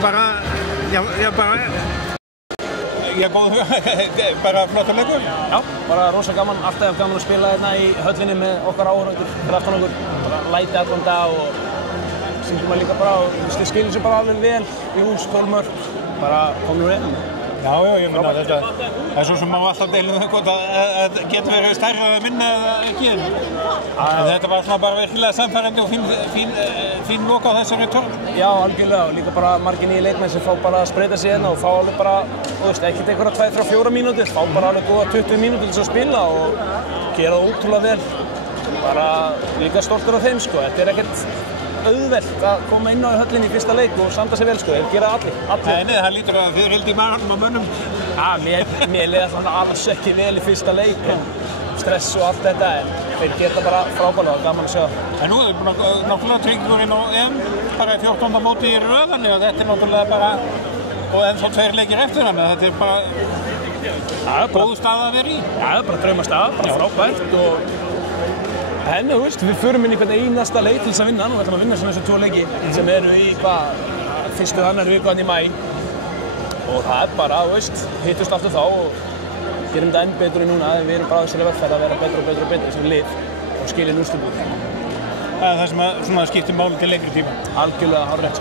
Bara flottur leikur? Já, bara rosa gaman, alltaf gaman að spila hérna í höllinni með okkar áhorfendur fyrir aftan okkur. Bara læti allan dag og syngjum líka bara og skilur sér bara alveg vel í hús, gólmörk, bara komum við inn. Já, ég meina þetta er svo sem má alltaf deila hvort að getur verið stærra eða minna eða ekki. Þetta var svona bara virkilega samfærandi og fín loka á þessari törn. Já, algjörlega og líka bara margir nýju leikmenn sem fá bara að spreyta sig hérna og fá alveg bara, ekkert einhverja 2-4 mínútur, fá bara alveg góða 20 mínútur til að spila og gera það ótrúlega vel. Bara líka stoltur af þeim, sko. Þetta er ekkert auðvelt að koma inn á höllinni í fyrsta leik og standa sig vel, sko. Þeir gera allir. Nei, það lítur að þið hildi í maganum á mönnum. Já, mér leiði svona alls ekki vel í fyrsta leik, stress og allt þetta, en þeir geta bara frábærlega og gaman að sjá. En nú er búin að náttúrulega tryggur inn á EM, bara 14. móti í röð, þannig að þetta er náttúrulega bara, og ennþá 2 leikir eftir hann, þetta er bara góð stað að vera í. Já, það er bara draumastað, bara frábært og en við förum inn í hvern einasta leik til þess að vinna og við ætlum að vinna sem þessu 2 leiki sem eru í fyrstu og annar viku í maí og það er bara, hittust aftur þá og gerum þetta enn betur en núna við erum bara á þessari vegferð að vera betur sem lið og skilja úrslitum. Það er það sem skiptir máli til lengri tíma. Algjörlega hárrétt.